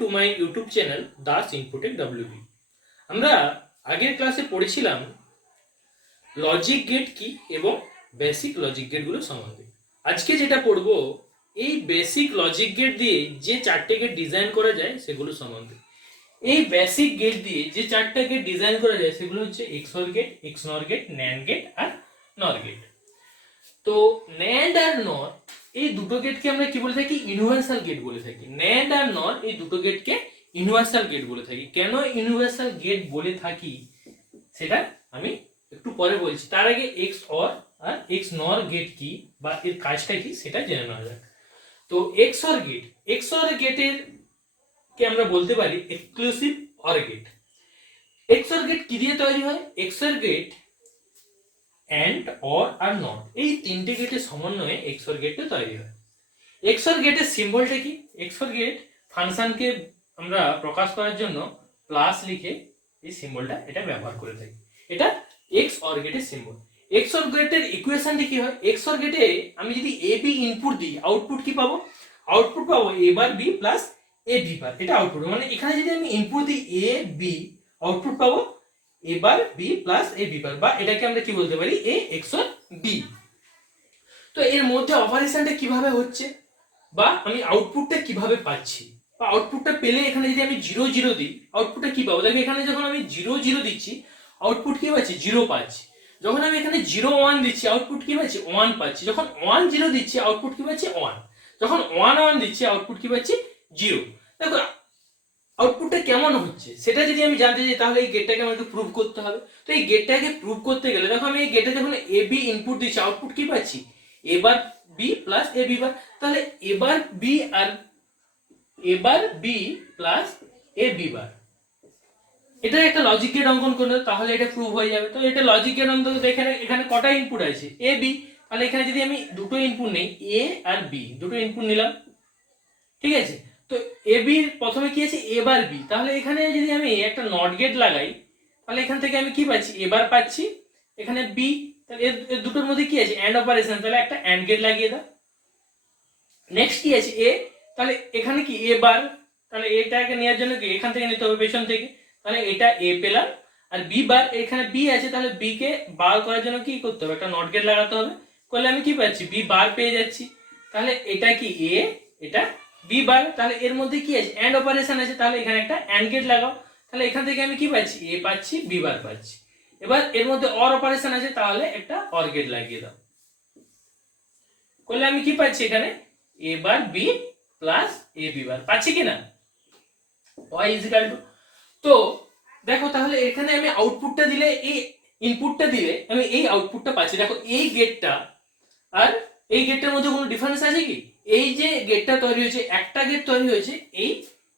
Two my YouTube channel Das ইনপুটেক WB. আমরা আগের ক্লাসে পড়েছিলাম লজিক গেট কি এবং বেসিক লজিক গেটগুলো সম্বন্ধে। আজকে যেটা পড়বো এই বেসিক লজিক গেট দিয়ে যে চারটে গেট ডিজাইন করা যায় সেগুলো সম্বন্ধে। এই বেসিক গেট দিয়ে যে চারটে গেট ডিজাইন করা যায় সেগুলো হচ্ছে XOR gate, XNOR gate, NAND gate আর নর গেট। তো ন্যান্ড আর নর এই দুটো গেটকে আমরা কি বলে থাকি? ইউনিভার্সাল গেট বলে থাকি। ন্যান্ড আর নর এই দুটো গেটকে ইউনিভার্সাল গেট বলে থাকি। কেন ইউনিভার্সাল গেট বলে থাকি সেটা আমি একটু পরে বলছি। তার আগে x or R x nor gate কি বা এর কাজটা কি সেটা জেনে নেওয়া যাক। তো এক্স অর গেটের কে আমরা বলতে পারি exclusive or gate. X or gate কি দিয়ে তৈরি হয়? X or gate and or আর নট এই তিনটে গেটের সমন্বয়ে এক্সঅর গেটটা তৈরি হয়। এক্সঅর গেটের সিম্বলটা কি? এক্সঅর গেট ফাংশনকে আমরা প্রকাশ করার জন্য প্লাস লিখে এই সিম্বলটা এটা ব্যবহার করে থাকি। এটা এক্সঅর গেটের সিম্বল। এক্সঅর গেটের ইকুয়েশনটা কি হয়? এক্সঅর গেটে আমি যদি এ বি ইনপুট দিই আউটপুট কি পাবো? আউটপুট পাবো এ bar B plus A B বার। এটা আউটপুট। মানে এখানে যদি আমি ইনপুট দিই এ বি, আউটপুট পাবো এ bar B plus A B বার, বা এটাকে আমরা কি বলতে পারি? এ এক্সঅর বি। তো এর মধ্যে অপারেশনটা কিভাবে হচ্ছে বা আমি আউটপুটটা কিভাবে পাচ্ছি, বা আউটপুটটা পেলে এখানে যদি আমি 0 0 দিই আউটপুটটা কি পাবো? দেখো এখানে যখন আমি 0 0 দিচ্ছি আউটপুট কি পাচ্ছি? 0 পাচ্ছি। যখন আমি এখানে 0 1 দিচ্ছি আউটপুট কি পাচ্ছি? 1 পাচ্ছি। যখন 1 0 দিচ্ছি আউটপুট কি পাচ্ছি? 1। যখন 1 1 দিচ্ছি আউটপুট কি পাচ্ছি? 0। দেখো আউটপুটটা কেমন হচ্ছে সেটা যদি আমি জানতে চাই তাহলে এই গেটটাকে আমাকে প্রুভ করতে হবে। তো এই গেটটাকে প্রুভ করতে গেলে দেখো আমি এই গেটে যখন এ বি ইনপুট দিচ্ছি আউটপুট কি পাচ্ছি? এ bar B plus A B বার। তাহলে এবার বি আর এবার বি প্লাস এ বি বার, এটা একটা লজিক গেট অঙ্কন করলে তাহলে এটা প্রুভ হয়ে যাবে। তো এটা লজিক গেট অন্তত এখানে এখানে কটা ইনপুট আছে? A B. তাহলে এখানে যদি আমি দুটো ইনপুট নেই এ আর বি, দুটো ইনপুট নিলাম, ঠিক আছে। তো এ বির প্রথমে কি আছে? এ বার বি। তাহলে এখানে যদি আমি একটা নট গেট লাগাই তাহলে এখান থেকে আমি কি পাচ্ছি? এবার পাচ্ছি, এখানে বি। তাহলে এর দুটোর মধ্যে কি আছে? And operation. তাহলে একটা অ্যান্ড গেট লাগিয়ে দাও। নেক্সট কি আছে? এ। তাহলে এখানে কি এ বার, তাহলে এটাকে নেওয়ার জন্য কি এখান থেকে নিতে হবে পেছন থেকে। তাহলে এটা এ পেলাম। আর বি বার, এখানে বি আছে, তাহলে বি কে বার করার জন্য কি করতে হবে? একটা নট গেট লাগাতে হবে। করলে আমি কি পাচ্ছি? বি বার পেয়ে যাচ্ছি। তাহলে এটা কি এ, এটা বি বার। তাহলে এর মধ্যে কি আছে? অ্যান্ড অপারেশন আছে। তাহলে এখানে একটা অ্যান্ড গেট লাগাও। তাহলে এখান থেকে আমি কি পাচ্ছি? এ পাচ্ছি, বি বার পাচ্ছি। এবার এর মধ্যে অর অপারেশন আছে, তাহলে একটা অর গেট লাগিয়ে দাও। করলে আমি কি পাচ্ছি? এখানে A bar B plus A B bar পাচ্ছি কিনা? y is equal to. তো দেখো তাহলে এখানে আমি আউটপুটটা দিলে, এই ইনপুটটা দিলে আমি এই আউটপুটটা পাচ্ছি। দেখো এই গেটটা আর এই গেটটার মধ্যে কোনো ডিফারেন্স আছে কি? এই যে গেটটা তৈরি হয়েছে, একটা গেট তৈরি হয়েছে এই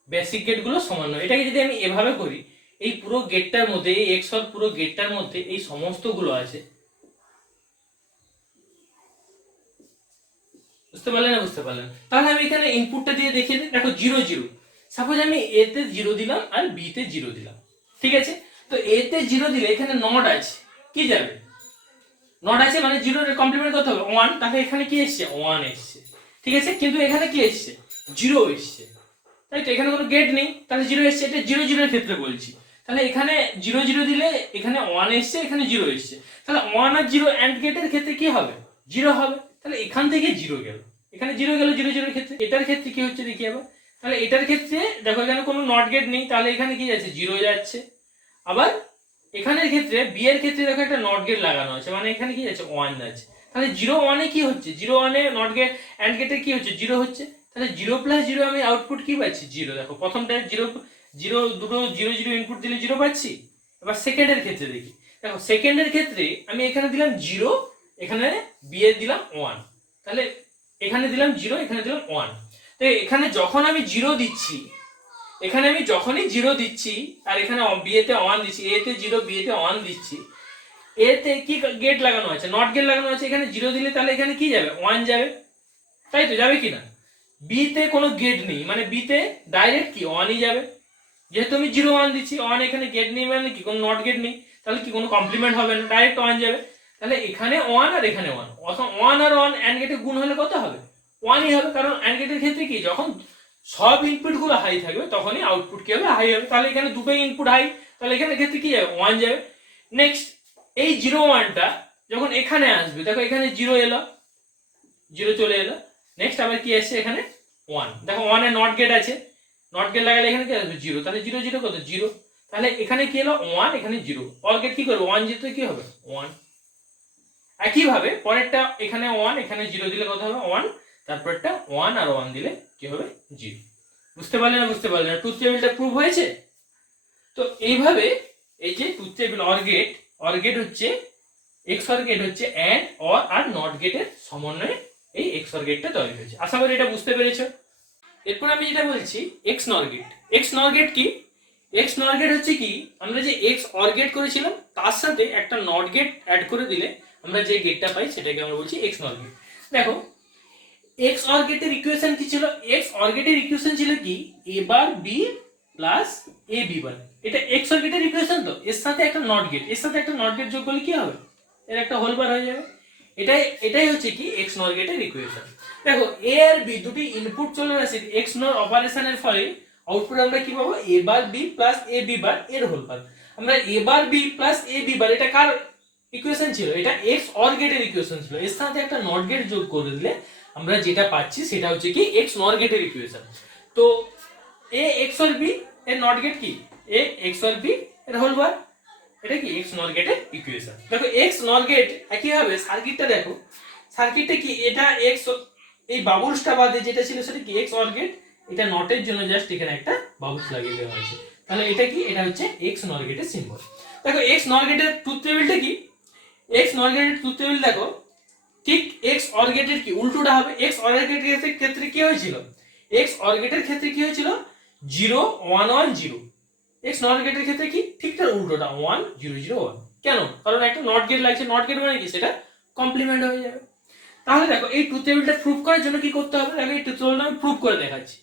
বেসিক গেটগুলো সমন্বয়। এটাকে যদি আমি এভাবে করি, এই পুরো গেটটার মধ্যে, এই এক্সঅর পুরো গেটটার মধ্যে এই সমস্তগুলো আছে। বুঝতে পারলেন না? বুঝতে পারলেন? তাহলে আমি এখানে ইনপুটটা দিয়ে দেখিয়ে দিই। দেখো 0 0। সাপোজ আমি এ তে 0 দিলাম আর বি তে 0 দিলাম, ঠিক আছে। তো এ তে 0 দিলে এখানে নট আছে, কি যাবে? নট আছে মানে 0 এর কমপ্লিমেন্ট কত হবে? 1। তাহলে এখানে কি এসেছে? 1 এসেছে, ঠিক আছে। কিন্তু এখানে কি এসেছে? 0 এসেছে, তাই তো। এখানে কোনো গেট নেই, তাহলে 0 এসেছে। এটা 0 0 এর ক্ষেত্রে বলছি। তাহলে এখানে 0 0 দিলে এখানে 1 এসেছে, এখানে 0 এসেছে। তাহলে 1 আর 0 এন্ড গেটের ক্ষেত্রে কি হবে? 0 হবে। তাহলে এখান থেকে 0 গেল, এখানে 0 গেল 0 0 এর ক্ষেত্রে। এটার ক্ষেত্রে কি হচ্ছে দেখি আবার। তাহলে এটার ক্ষেত্রে দেখো এখানে কোনো নট গেট নেই, তাহলে এখানে কি যাচ্ছে? 0 যাচ্ছে। আবার এখানের ক্ষেত্রে বি এর ক্ষেত্রে দেখো একটা নট গেট লাগানো আছে, মানে এখানে কি যাচ্ছে? 1 যাচ্ছে। তাহলে 0 1 এ কি হচ্ছে? 0 1 এ নট গেট এন্ড গেটে কি হচ্ছে? 0 হচ্ছে। তাহলে 0 প্লাস 0 আমি আউটপুট কি পাচ্ছি? 0। দেখো প্রথমটা 0 0, দুটো 0 0 ইনপুট দিলে 0 পাচ্ছি। এবার সেকেন্ডের ক্ষেত্রে দেখি। দেখো সেকেন্ডের ক্ষেত্রে আমি এখানে দিলাম 0, এখানে বি এর দিলাম 1। তাহলে এখানে দিলাম 0, এখানে দিলাম 1। তো এখানে যখন আমি 0 দিচ্ছি, এখানে আমি যখনই 0 দিচ্ছি আর এখানে বি এতে 1 দিচ্ছি, এ তে 0 বি এতে 1 দিচ্ছি, এতে কি গেট লাগানো আছে? নট গেট লাগানো আছে। এখানে 0 দিলে তাহলে এখানে কি যাবে? 1 যাবে, তাই তো। যাবে কিনা? বি তে কোনো গেট নেই, মানে বি তে ডাইরেক্ট কি 1ই যাবে। যেহেতু আমি 0 1 দিচ্ছি, 1 এখানে গেট নেই মানে কি কোনো নট গেট নেই, তাহলে কি কোনো কমপ্লিমেন্ট হবে না, ডাইরেক্ট 1 যাবে। তাহলে এখানে 1 আর এখানে 1, অর্থাৎ 1 আর 1 এন্ড গেটে গুণ হলে কত হবে? 1ই হবে। কারণ এন্ড গেটের ক্ষেত্রে কি যখন সব ইনপুট গুলো হাই থাকবে তখনই আউটপুট কি হবে, হাই হবে। তাহলে এখানে দুটো ইনপুট হাই, তাহলে এখানে ক্ষেত্রে কি যাবে, 1 যাবে। নেক্সট এই 0 1টা যখন এখানে আসবে, দেখো এখানে 0 এলো, 0 চলে এলো। নেক্সট আবার কি আসছে এখানে 1, দেখো 1 এর নট গেট আছে, নট গেট লাগালে এখানে কি আসবে 0, তাহলে 0 0 কত 0, তাহলে এখানে কি হলো 1, এখানে 0, অর গেট কি করবে 1 যেতে কি হবে 1। একইভাবে পরেরটা এখানে 1 এখানে 0 দিলে কত হবে 1, তারপরটা 1 আর 1 দিলে কি হবে 0। বুঝতে পারলে না, বুঝতে পারলে না, ট্রুথ টেবিলটা প্রুভ হয়েছে। তো এইভাবে এই যে ট্রুথ টেবিল অর গেট হচ্ছে এক্সঅর গেট হচ্ছে এন্ড অর আর নট গেটের সমন্বয়ে এই এক্সঅর গেটটা তৈরি হয়েছে। আশা করি এটা বুঝতে পেরেছো। এরপর আমি যেটা বলছি x nor gate. X nor gate কি, এক্স নর গেট হচ্ছে কি, আমরা যে এক্স অর গেট করেছিলাম তার সাথে একটা নট গেট অ্যাড করে দিলে আমরা যে গেটটা পাই সেটাকে আমরা বলছি এক্স নর গেট। দেখো এক্স অর গেটের ইকুয়েশন কি ছিল, এক্স অর গেটের ইকুয়েশন ছিল কি এ bar B plus A B বার। এটা এক্স অর গেটের ইকুয়েশন, তো এর সাথে একটা নট গেট, এর সাথে একটা নট গেট যোগ করলে কি হবে, এর একটা হোল বার হয়ে যাবে। এটাই হচ্ছে কি এক্স নর গেটের ইকুয়েশন। দেখো এ আর বি দুটি ইনপুট চলে আসে এক্স নর অপারেশনের ফলে আউটপুট আমরা কি পাবো এ bar B plus A B বার এর হোল বার। আমরা এ bar B plus A B বার এটা কার ইকুয়েশন ছিল, এটা এক্স অর গেটের ইকুয়েশন ছিল, এর সাথে একটা নট গেট যোগ করে দিলে আমরা যেটা পাচ্ছি সেটা হচ্ছে কি এক্স নর গেটের ইকুয়েশন। তো এ এক্স অর বি এর নট গেট কি এ এক্স অর বি এর হোল বার, এটা কি এক্স নর গেটের ইকুয়েশন। দেখো এক্স নর গেট একই ভাবে সার্কিটটা দেখো, সার্কিটটা কি এটা এক্স এই বাবলসটা বাদে যেটা ছিল সেটা কি এক্স অর গেট, এটা নটের জন্য জাস্ট এখানে একটা বাবলস লাগিয়ে দেওয়া হয়েছে। তাহলে এটা কি, এটা হচ্ছে এক্স নর গেটের সিম্বল। দেখো এক্স নর গেটের ট্রুথ টেবিলটা কি, এক্স নর গেটের ট্রুথ টেবিল দেখো ঠিক এক্স অর গেটের কি উল্টোটা হবে। এক্স অর গেটের ক্ষেত্রে কি হয়েছিল, এক্স অর গেটের ক্ষেত্রে কি হয়েছিল 0 1 1 0, এক্স নট গেটের ক্ষেত্রে কি ঠিক তার উল্টোটা 1 0 0 1। কেন, কারণ একটা নট গেট লাগছে, নট গেট মানে কি সেটা কমপ্লিমেন্ট হয়ে যাবে। তাহলে দেখো এই ট্রুথ টেবিলটা প্রুফ করার জন্য কি করতে হবে, দেখো এই ট্রুথ টেবিলটা আমি প্রুফ করে দেখাচ্ছি।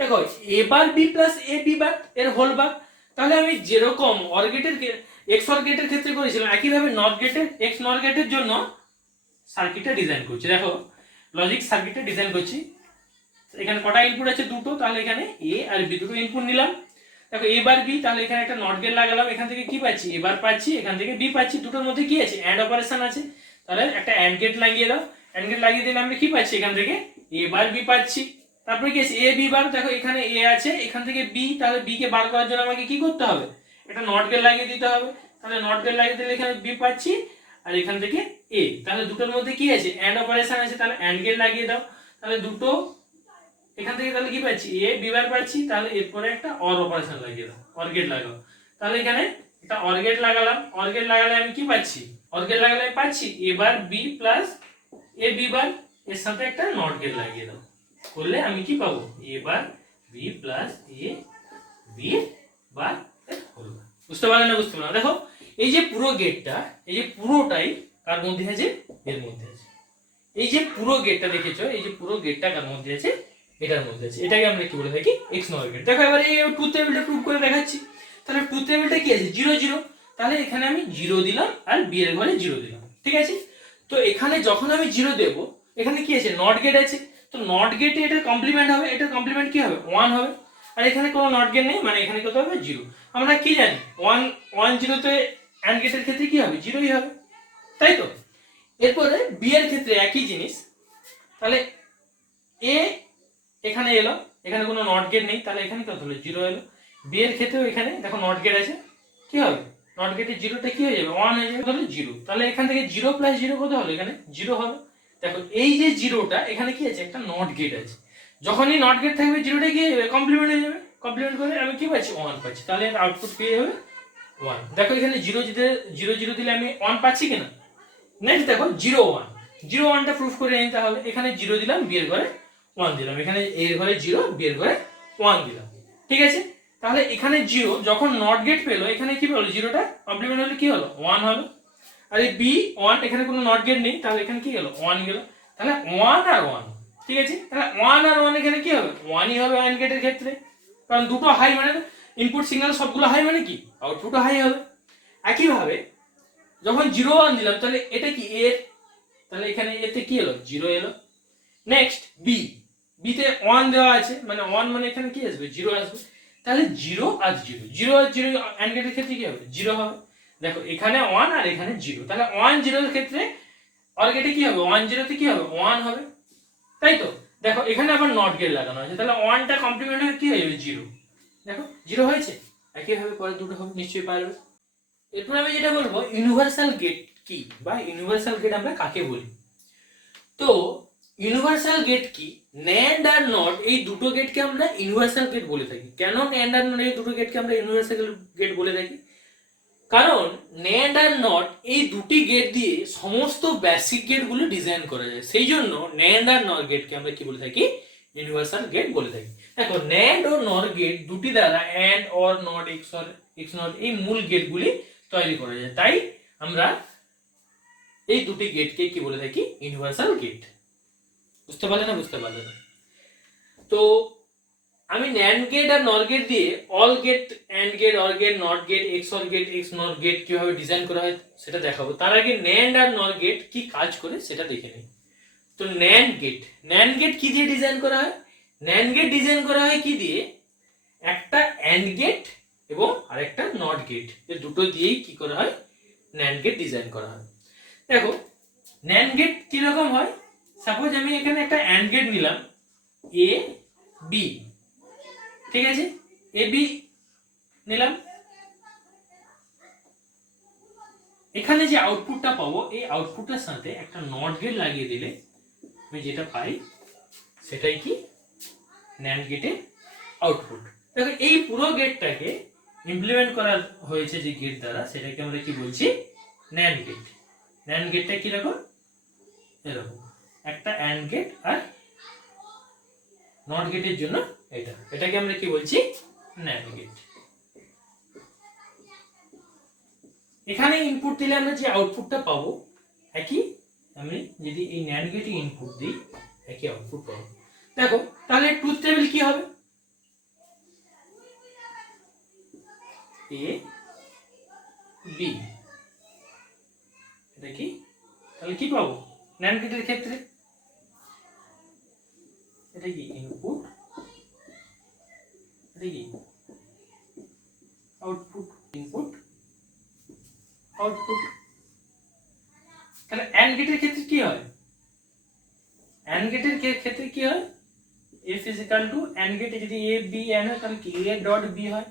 দেখো এ bar B plus A B বার এর হোল বার, তাহলে আমি যেরকম অর গেটের এক্স অর গেটের ক্ষেত্রে করেছিলাম একইভাবে নট গেটের এক্স নট গেটের জন্য সার্কিটটা ডিজাইন করছি। দেখো লজিক সার্কিটটা ডিজাইন করছি, এখানে কটা ইনপুট আছে দুটো, তাহলে এখানে এ আর বি দুটো ইনপুট নিলাম। দেখো এ বার বি, তাহলে এখানে একটা নট গেট লাগালাম, এখান থেকে কি পাচ্ছি এ বার পাচ্ছি, এখান থেকে বি পাচ্ছি, দুটোর মধ্যে কি আছে অ্যান্ড অপারেশন আছে, তাহলে একটা অ্যান্ড গেট লাগিয়ে দাও। অ্যান্ড গেট লাগিয়ে দিলে আমরা কি পাচ্ছি এখান থেকে এ বার বি পাচ্ছি। তারপরে কি আছে এ বি বার, দেখো এখানে এ আছে এখান থেকে বি, তাহলে বি কে বার করার জন্য আমাকে কি করতে হবে একটা নট গেট লাগিয়ে দিতে হবে। তাহলে নট গেট লাগিয়ে দিলে এখানে বি পাচ্ছি আর এখান থেকে এ, তাহলে দুটোর মধ্যে কি আছে অ্যান্ড অপারেশন আছে, তাহলে অ্যান্ড গেট লাগিয়ে দাও। তাহলে দুটো এখান থেকে তাহলে কি পাচ্ছি এ বি বার পাচ্ছি, তাহলে এরপরে একটা অর অপারেশন লাগিয়ে দাও, অর গেট লাগাও। তাহলে এখানে একটা অর গেট লাগালাম, অর গেট লাগালে আমি কি পাচ্ছি, অর গেট লাগালে আমি পাচ্ছি এ bar B plus A B বার, এর সাথে একটা নট গেট লাগিয়ে দাও, করলে আমি কি পাবো এ bar B plus A B বার এর হোল বার। বুঝতে পারলে না, বুঝতে পারলে? দেখো এই যে পুরো গেটটা, এই যে পুরোটাই কার মধ্যে আছে, এর মধ্যে আছে। এই যে পুরো গেটটা দেখেছো, এই যে পুরো গেটটা কার মধ্যে আছে, এটার মধ্যে আছে। এটাকে আমরা কি বলে থাকি এক্স নর গেট। দেখো এবারে এই ট্রুথ টেবিলটা প্রুভ করে দেখাচ্ছি। তাহলে ট্রুথ টেবিলটা কি আছে 0 0, তাহলে এখানে আমি 0 দিলাম আর বি এর ঘরে 0 দিলাম, ঠিক আছে। তো এখানে যখন আমি 0 দেব, এখানে কি আছে নট গেট আছে, তো নট গেটে এটার কমপ্লিমেন্ট হবে, এটার কমপ্লিমেন্ট কি হবে 1 হবে। আর এখানে কোনো নট গেট নেই, মানে এখানে কত হবে 0। আমরা কি জানি 1 1 0 তে অ্যান্ড গেটের ক্ষেত্রে কি হবে 0ই হবে, তাই তো। এরপরে বি এর ক্ষেত্রে একই জিনিস, তাহলে এ এখানে এলো, এখানে কোনো নট গেট নেই, তাহলে এখানে কত হলো 0 এলো। বি এর ক্ষেত্রেও এখানে দেখো নট গেট আছে, কি হবে নট গেটের 0টা কি হয়ে যাবে 1 হয়ে যাবে, তাহলে 0। তাহলে এখান থেকে 0 প্লাস 0 কত হলো, এখানে 0 হলো। দেখো এই যে 0টা এখানে কি আছে একটা নট গেট আছে, যখনই নট গেট থাকবে 0টা কি হয়ে যাবে কমপ্লিমেন্ট হয়ে যাবে, কমপ্লিমেন্ট করে আমি কি পাচ্ছি 1 পাচ্ছি, তাহলে এর আউটপুট পেয়ে যাবে 1। দেখো এখানে 0 0 দিলে আমি 1 পাচ্ছি কিনা। নেক্সট দেখো 0 1, 0 1টা প্রুফ করে নিতে হবে। এখানে 0 দিলাম, বি এর ঘরে 1 দিলাম, এখানে এ এর ঘরে 0, বি এর ঘরে 1 দিলাম, ঠিক আছে। তাহলে এখানে 0 যখন নট গেট পেলো, এখানে কি পেলো 0টা কমপ্লিমেন্ট হলে কি হলো 1 হলো। আর এই বি 1, এখানে কোনো নট গেট নেই, তাহলে এখানে কি গেল 1 গেল। তাহলে 1 আর 1, ঠিক আছে। তাহলে 1 আর 1 এখানে কি হবে 1ই হবে অ্যান্ড গেটের ক্ষেত্রে, কারণ দুটো হাই মানে ইনপুট সিগন্যাল সবগুলো হাই মানে কি আউটপুটও হাই হবে। একইভাবে যখন 0 1 দিলাম, তাহলে এটা কি এ, তাহলে এখানে এতে কি এলো 0 এলো। নেক্সট বি, বিতে 1 দেওয়া আছে, মানে 1 মানে এখানে কি আসবে 0 আসবে, তাহলে 0 আর 0, 0 আর 0 অ্যান্ড গেটের ক্ষেত্রে কি হবে 0 হবে। দেখো এখানে 1 আর এখানে 0, তাহলে 1 0 এর ক্ষেত্রে অর গেটে কি হবে 1 0 তে কি হবে 1 হবে, তাই তো। দেখো এখানে আবার নট গেট লাগানো আছে, তাহলে 1টা কমপ্লিমেন্ট হয়ে কি হয়ে যাবে 0, দেখো 0 হয়েছে। একইভাবে পরে দুটো হবে, নিশ্চয়ই পারবে। এরপর আমি যেটা বলবো ইউনিভার্সাল গেট কি বা ইউনিভার্সাল গেট আমরা কাকে বলি। তো ইউনিভার্সাল গেট কি, ন্যান্ড আর নট এই দুটো গেটকে আমরা ইউনিভার্সাল গেট বলে থাকি। কেন ন্যান্ড আর নট এই দুটো গেটকে আমরা ইউনিভার্সাল গেট বলে থাকি, কারণ ন্যান্ড আর নট এই দুটি গেট দিয়ে সমস্ত বেসিক গেটগুলো ডিজাইন করা যায়, সেই জন্য ন্যান্ড আর নট গেটকে আমরা কি বলে থাকি ইউনিভার্সাল গেট বলে থাকি। দেখো ন্যান্ড ও নট গেট দুটি দ্বারা and or not x not এই মূল গেটগুলি তৈরি করা যায়, তাই আমরা এই দুটি গেটকে কি বলে থাকি ইউনিভার্সাল গেট। বুঝতে পারলে না, বুঝতে পারলে না? তো আমি ন্যান্ড গেট আর নর গেট দিয়ে all gate, and gate, or gate, not gate, X or gate, X nor gate কিভাবে ডিজাইন করা হয় সেটা দেখাবো। তার আগে ন্যান্ড আর নর গেট কি কাজ করে সেটা দেখে নিই। তো ন্যান্ড গেট কি দিয়ে ডিজাইন করা হয়, ন্যান্ড গেট ডিজাইন করা হয় কি দিয়ে, একটা অ্যান্ড গেট এবং আরেকটা নট গেট, এই দুটো দিয়েই কি করা হয় ন্যান্ড গেট ডিজাইন করা হয়। দেখো ন্যান্ড গেট কি রকম হয়, সাপোজ আমি এখানে একটা অ্যান্ড গেট নিলাম এ বি, ঠিক আছে, এ বি নিলাম, এখানে যে আউটপুটটা পাবো এই আউটপুটের সাথে একটা নট গেট লাগিয়ে দিলে আমি যেটা পাই সেটাই কি ন্যান্ড গেটের আউটপুট। দেখো এই পুরো গেটটাকে ইমপ্লিমেন্ট করা হয়েছে যে গেট দ্বারা সেটাকে আমরা কি বলছি ন্যান্ড গেট। ন্যান্ড গেটটা কি রকম, এরকম একটা অ্যান্ড গেট আর নট গেটের জন্য এটাকে আমরা কি বলছি ন্যান্ড গেট। এখানে ইনপুট দিলে আমরা যে আউটপুটটা পাবো একই, আমি যদি এই ন্যান্ড গেটে ইনপুট দিই একই আউটপুট পাবো। দেখো তাহলে ট্রুথ টেবিল কি হবে, এ বি, এটা কি, তাহলে কি পাবো ন্যান্ড গেটের ক্ষেত্রে, এটা কি ইনপুট, এটা কি আউটপুট, ইনপুট আউটপুট। তাহলে অ্যান্ড গেটের ক্ষেত্রে কি হয়, অ্যান্ড গেটের ক্ষেত্রে কি হয়, f ইজিক্যাল টু অ্যান্ড গেটে যদি a b n হয় তাহলে কি a ডট b হয়,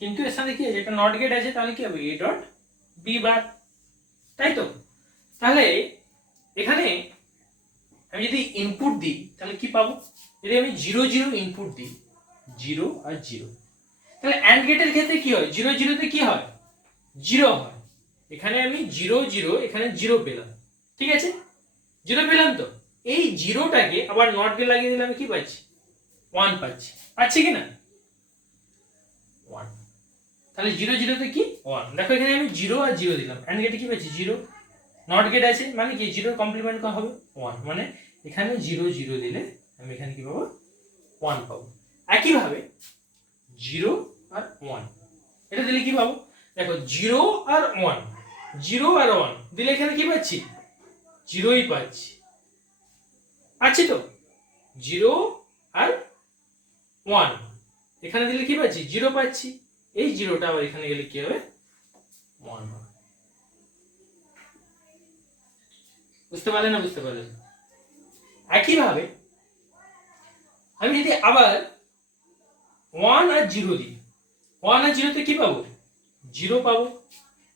কিন্তু এর সাথে কি আছে একটা নট গেট আছে তাহলে কি হবে a ডট b বার, তাই তো। তাহলে এখানে আমি যদি ইনপুট দিই তাহলে কি পাবো, যদি আমি 0 0 ইনপুট দিই 0 আর 0, তাহলে অ্যান্ড গেটের ক্ষেত্রে কি হয় 0 0 তে কি হয় 0 হয়, এখানে আমি 0 0 এখানে 0 পেলাম, ঠিক আছে 0 পেলাম। তো এই 0টাকে আবার নট গেট লাগিয়ে দিলে আমি কি পাচ্ছি 1 পাচ্ছি কি না 1, তাহলে 0 0 তে কি 1। দেখো এখানে আমি 0 আর 0 দিলাম, অ্যান্ড গেটে কি পাচ্ছি 0, নট গেট আছে মানে কি 0 কমপ্লিমেন্ট করা হবে 1, মানে এখানে 0 0 দিলে আমি এখানে কি পাবো 1 পাবো। একইভাবে 0 আর 1 এটা দিলে কি পাবো, দেখো 0 আর 1, 0 আর 1 দিলে এখানে কি পাচ্ছি 0ই পাচ্ছি তো, 0 আর 1 এখানে দিলে কি পাচ্ছি 0 পাচ্ছি, এই 0টা আবার এখানে গেলে কি হবে 1 হবে। বুঝতে পারলে না, বুঝতে পারলেন? একইভাবে আমি যদি আবার 1 আর 0 দিই, 1 আর 0 তে কি পাবো 0 পাবো,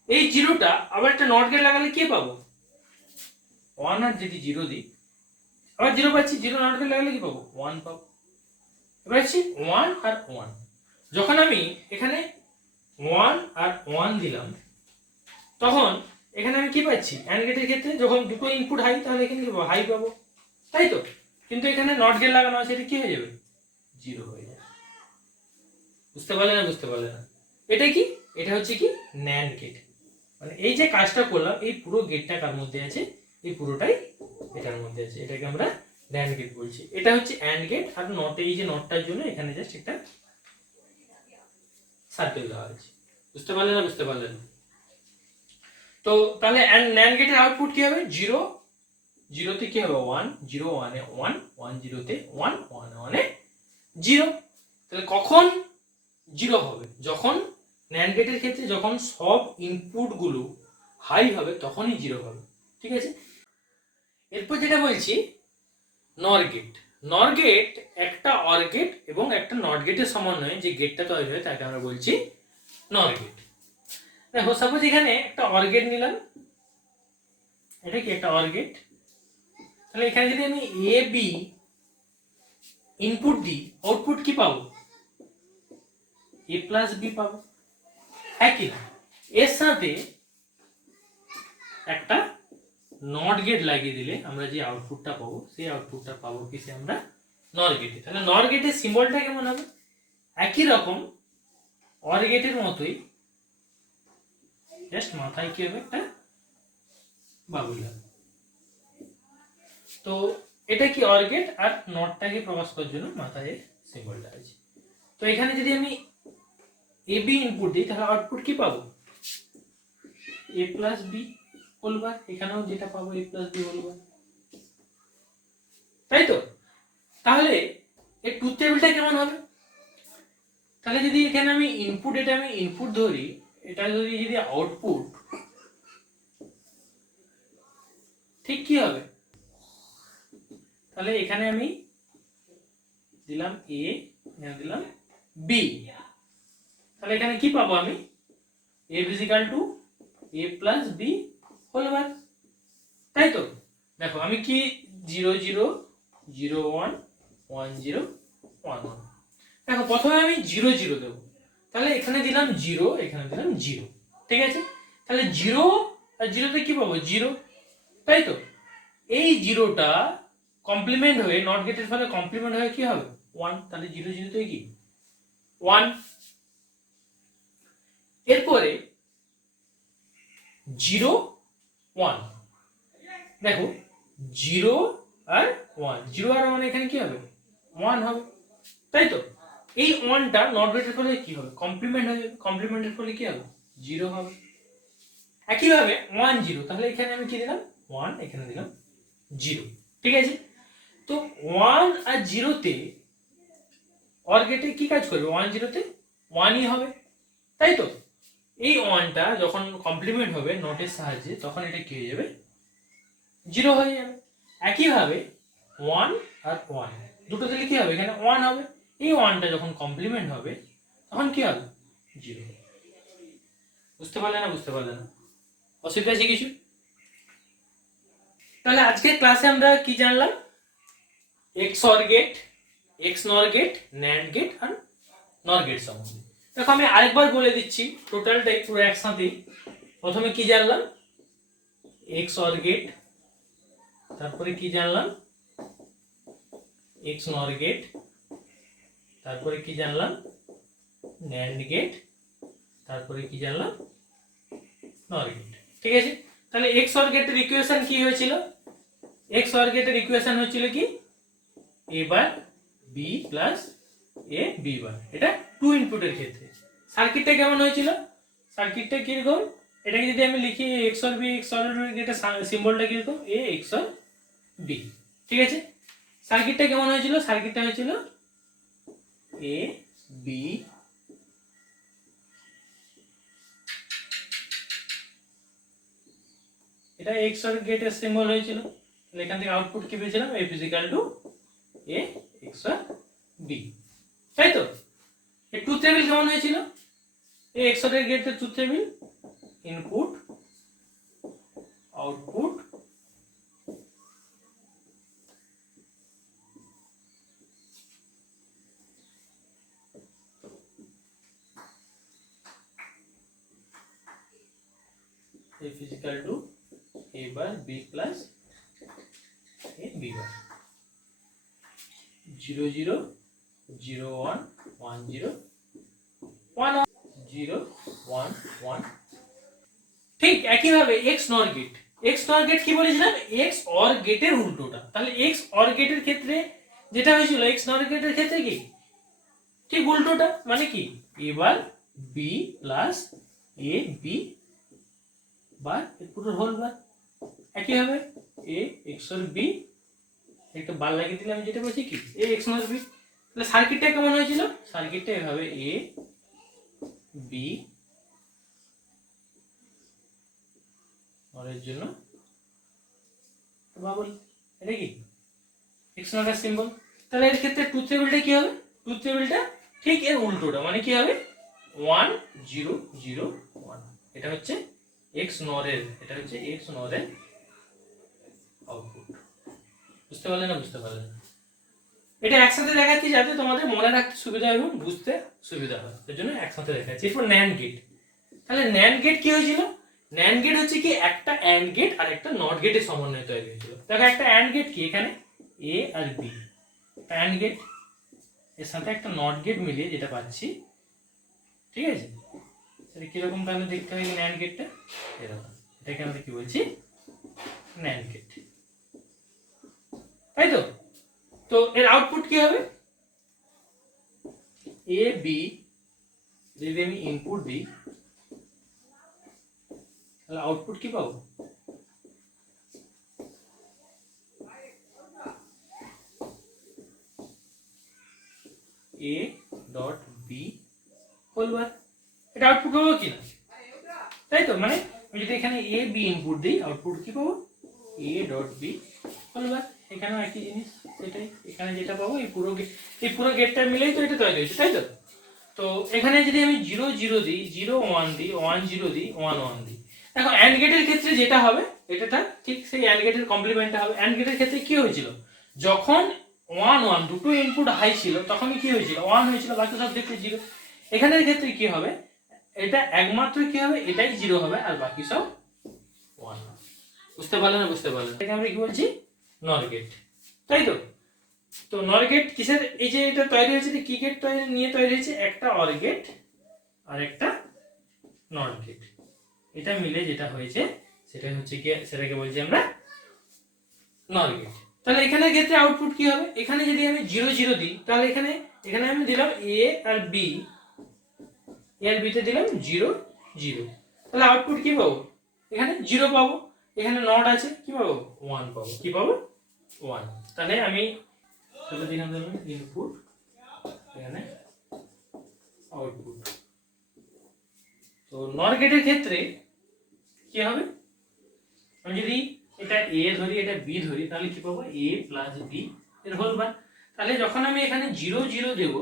এই 0টা আবার একটা নট গেট লাগালে কি পাবো 1 আর যদি 0 দিই আবার 0 পাচ্ছি, 0 নট গেট লাগালে কি পাবো 1 পাবো। এবার আসছি 1 আর 1, যখন আমি এখানে 1 আর 1 দিলাম তখন এখানে আমি কি পাচ্ছি অ্যান্ড গেটের ক্ষেত্রে যখন দুটো ইনপুট হাই তাহলে এখানে কি পাবো হাই পাবো, তাই তো। কিন্তু এখানে নট গেট লাগানো আছে, এটা কি হয়ে যাবে 0 হয়ে যাবে। বুঝতে পারলে না, বুঝতে পারলে না? এটা কি, এটা হচ্ছে কি ন্যান্ড গেট, মানে এই যে কাজটা করলাম এই পুরো গেটটা কার মধ্যে আছে, এই পুরোটাই এটার মধ্যে আছে, এটাকে আমরা ন্যান্ড গেট বলছি। এটা হচ্ছে অ্যান্ড গেট আর নট, এই যে নটটার জন্য এখানে জাস্ট একটা সার্কেল দেওয়া আছে। বুঝতে পারলে না, বুঝতে পারলে না? তো তাহলে ন্যান্ড গেটের আউটপুট কি হবে 0 জিরোতে কি হবে 1, 0 1 এ 1, 1 0 তে 1, 1 1 এ 0। তাহলে কখন 0 হবে? যখন NAND গেটের ক্ষেত্রে যখন সব ইনপুট গুলো হাই হবে তখনই 0 হবে। ঠিক আছে, এরপর যেটা বলছি নর গেট। নর গেট একটা অর গেট এবং একটা নট গেটের সমন্বয়ে যে গেটটা তৈরি হয় তাকে আমরা বলছি নর গেট। দেখো সাপোজ এখানে একটা অর গেট নিলাম, এটা কি একটা অর গেট। তাহলে এখানে যদি আমি এ বি ইনপুট দিই, আউটপুট কি পাবো? এ প্লাস বি পাবো। একই না, এর সাথে একটা নট গেট লাগিয়ে দিলে আমরা যে আউটপুটটা পাবো সেই আউটপুটটা পাবো কিসে আমরা? নর গেটে। তাহলে নর গেটের সিম্বলটা কেমন হবে? একই রকম অর গেটের মতোই, জাস্ট মাথায় কি হবে? একটা বাবুল হবে। তো এটা কি অর গেট, আর নটটাকে প্রকাশ করার জন্য মাথায় সিম্বলটা আছে। তো এখানে যদি আমি এ বি ইনপুট দিই তাহলে আউটপুট কি পাবো? এ প্লাস বি হোল বার। এখানেও যেটা পাবো এ প্লাস বি হোল বার, তাই তো? তাহলে এই ট্রুথ টেবিলটা কেমন হবে? তাহলে যদি এখানে আমি ইনপুট, এটা আমি ইনপুট ধরি, এটা যদি আউটপুট, ঠিক কি হবে? তাহলে এখানে আমি দিলাম এ, এখানে দিলাম বি, তাহলে এখানে কি পাবো আমি? এ ইজিক্যাল টু এ প্লাস বি হোল বার, তাই তো? দেখো আমি কি 0 0 0 1 1 0 1 1, দেখো প্রথমে আমি 0 0 দেবো, তাহলে এখানে দিলাম 0, এখানে দিলাম 0। ঠিক আছে, তাহলে 0 আর 0 তে কি পাবো? 0, তাই তো? এই 0টা কমপ্লিমেন্ট হয়ে, নট গেটের ফলে কমপ্লিমেন্ট হয়ে কি হবে? 1, তাহলে 0 0 তে কি 1। এরপরে 0 1, দেখো 0 আর 1, 0 আর 1 এখানে কি হবে? 1 হবে, তাই তো? এই 1টা নট গেটের ফলে কি হবে? কমপ্লিমেন্ট হয়ে যাবে, কমপ্লিমেন্টের ফলে কি হবে? 0 হবে। একইভাবে 1 0, তাহলে এখানে আমি কি দিলাম? 1, এখানে দিলাম 0। ঠিক আছে, তো 1 আর 0 তে অর গেটে কি কাজ করবে? 1 0 তে 1ই হবে, তাই তো? এই 1টা যখন কমপ্লিমেন্ট হবে নটের সাহায্যে তখন এটা কি হয়ে যাবে? 0 হয়ে যাবে। একইভাবে 1 আর 1 দুটো দিলে কি হবে? এখানে 1 হবে। এই 1টা যখন কমপ্লিমেন্ট হবে তখন কি হবে? 0। বুঝতে পারলে না? বুঝতে পারলে না? অসুবিধা আছে কিছু? তাহলে আজকের ক্লাসে আমরা কি জানলাম? XOR gate, XNOR gate, NAND gate আর NOR গেট সম্বন্ধে। দেখো আমি আরেকবার বলে দিচ্ছি টোটালটাই পুরো একসাথে। প্রথমে কি জানলাম? XOR গেট, তারপরে কি জানলাম? XNOR গেট, তারপরে কি জানলাম? NAND গেট, তারপরে কি জানলাম? NOR gate. ঠিক আছে, তাহলে XOR গেটের ইকুয়েশন কি হয়েছিল? XOR গেটের ইকুয়েশন হচ্ছিল কি? a bar b plus a b বার, এটা টু ইনপুটের ক্ষেত্রে। সার্কিটটা কেমন হয়েছিল? সার্কিটটা কিরকম? এটাকে যদি আমি লিখি XOR b XOR এটা সিম্বলটা কিরকম? a XOR b। ঠিক আছে, সার্কিটটা কেমন হয়েছিল? সার্কিটটা হয়েছিল a b, এটা XOR গেটের সিম্বল হয়েছিল। তাহলে এখান থেকে আউটপুট কি পেয়েছিলাম? f a XOR b, তাই তো? এই ট্রুথ টেবিল কেমন হয়েছিল? এই XOR গেটের truth table input output f is equal to a bar b plus a b bar, 0 0 0 1 1 0 1 0 1 1। ঠিক একইভাবে XNOR গেট, XNOR গেট কি বলেছিলাম? XOR গেটের উল্টোটা। তাহলে XOR গেটের ক্ষেত্রে যেটা হয়েছিল XNOR গেটের ক্ষেত্রে কি ঠিক উল্টোটা, মানে কি a bar b plus a b বার পুরো হোল বার। একইভাবে এ এক্সর বি, একটা বার লাগিয়ে দিলে আমি যেটা বলছি কি এ এক্স নর বি। তাহলে সার্কিটটা কেমন হয়েছিল, সার্কিটটা এভাবে এ বি নরের জন্য বাবল, এটা কি এক্স নরের সিম্বল। তাহলে এর ক্ষেত্রে ট্রুথ টেবিলটা কি হবে, ট্রুথ টেবিলটা ঠিক এর উল্টোটা, মানে কি হবে 1 0 0 1, এটা হচ্ছে এক্স নরের, এটা হচ্ছে এক্স নরের আউটপুট। বুঝতে পারলে না, বুঝতে পারলে না? এটা একসাথে দেখাচ্ছি যাতে তোমাদের মনে রাখতে সুবিধা এবং বুঝতে সুবিধা হয়, এর জন্য একসাথে দেখাচ্ছি। এরপর ন্যান্ড গেট। তাহলে ন্যান্ড গেট কি হয়েছিল, ন্যান্ড গেট হচ্ছে কি একটা অ্যান্ড গেট আর একটা নট গেটের সমন্বয়ে তৈরি হয়েছিল। দেখো একটা অ্যান্ড গেট কি, এখানে এ আর বি, অ্যান্ড গেট এর সাথে একটা নট গেট মিলিয়ে যেটা পাচ্ছি, ঠিক আছে, সেটা কিরকম তাহলে দেখতে হয় ন্যান্ড গেটটা এরকম, এটাকে আমরা কি বলছি ন্যান্ড গেট, তাই তো। তো এর আউটপুট কি হবে, এ বি যদি আমি ইনপুট দিই তাহলে আউটপুট কি পাবো, A dot B whole bar, এটা আউটপুট পাবো কি না, তাই তো। মানে আমি যদি এখানে এ বি ইনপুট দিই আউটপুট কি পাবো, A dot B whole bar. এখানেও একই জিনিস, সেটাই এখানে যেটা পাবো এই পুরো গেটটা মিলেই তো এটা তৈরি হয়েছে, তাই তো। তো এখানে যদি আমি 0 0 দিই, 0 1 দিই, 1 0 দিই, 1 1 দিই, দেখো অ্যান্ড গেটের ক্ষেত্রে যেটা হবে এটা ঠিক সেই অ্যান্ড গেটের কমপ্লিমেন্টটা হবে। অ্যান্ড গেটের ক্ষেত্রে কি হয়েছিল, যখন 1 1 দুটো ইনপুট হাই ছিল তখনই কি হয়েছিল 1 হয়েছিল, বাকি সব দেখতে 0। এখানের ক্ষেত্রে কি হবে, এটা একমাত্র কি হবে, এটাই 0 হবে আর বাকি সব 1। বুঝতে পারলে না, বুঝতে পারলে? এটাকে আমরা কি বলছি নর গেট, তাই তো। তো নর গেট কিসের, এই যে এটা তৈরি হয়েছে কি গেট নিয়ে তৈরি হয়েছে, একটা অর গেট আর একটা নট গেট, এটা মিলে যেটা হয়েছে সেটা হচ্ছে কি, সেটাকে বলছি আমরা নর গেট। তাহলে এখানে ক্ষেত্রে আউটপুট কি হবে, এখানে যদি আমি 0 0 দিই তাহলে এখানে এখানে আমি দিলাম এ আর বি, এ আর বি তে দিলাম 0 0, তাহলে আউটপুট কি পাবো, এখানে 0 পাবো, এখানে নট আছে কি পাবো 1 পাবো, কি পাবো 1। তাহলে আমি তাহলে দিলাম ইনপুট, এখানে আউটপুট। তো নর গেটের ক্ষেত্রে কি হবে, আমি যদি এটা এ ধরি এটা বি ধরি তাহলে কি পাবো এ প্লাস বি এর হোল বার। তাহলে যখন আমি এখানে 0 0 দেব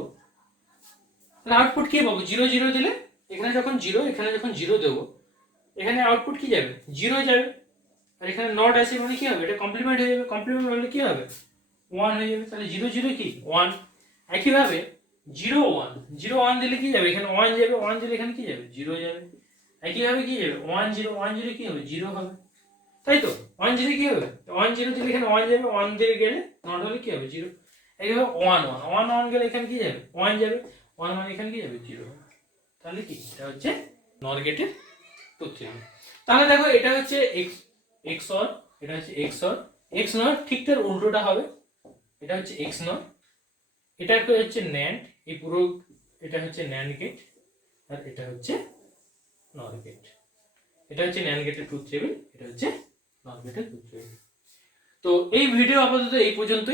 তাহলে আউটপুট কি পাবো, 0 0 দিলে এখানে যখন 0 এখানে যখন 0 দেব এখানে আউটপুট কি যাবে 0 যাবে, আর এখানে নট আছে মানে কি হবে এটা কমপ্লিমেন্ট হয়ে যাবে, কমপ্লিমেন্ট হলে কি হবে 1 হয়ে যাবে, তাহলে 0 0 কি 1। একইভাবে 0 1 0 1 দিলে কি যাবে, এখানে 1 যাবে, 1 দিলে এখানে কি যাবে 0 যাবে। একইভাবে কি যাবে 1 0 1 0 কি হবে 0 হবে, তাই তো। 1 0 কি হবে 1 0 দিলে এখানে 1 যাবে, 1 দিলে গেলে নট হলে কি হবে 0। একইভাবে 1 1 1 1 গেলে এখানে কি যাবে 1 যাবে, 1 1 এখানে কি যাবে 0। তাহলে কি এটা হচ্ছে নর গেটের তথ্য। তাহলে দেখো এটা হচ্ছে এক্স এক্সঅর, এটা হচ্ছে এক্সঅর, এক্স নর ঠিক তার উল্টোটা হবে, এটা হচ্ছে এক্স নর, এটা একটা হচ্ছে ন্যান্ড, এই পুরো এটা হচ্ছে ন্যান্ড গেট আর এটা হচ্ছে নর গেট। এটা হচ্ছে ন্যান্ড গেটের ট্রুথ টেবিল, এটা হচ্ছে নর গেটের ট্রুথ টেবিল। তো এই ভিডিও আপাতত এই পর্যন্ত।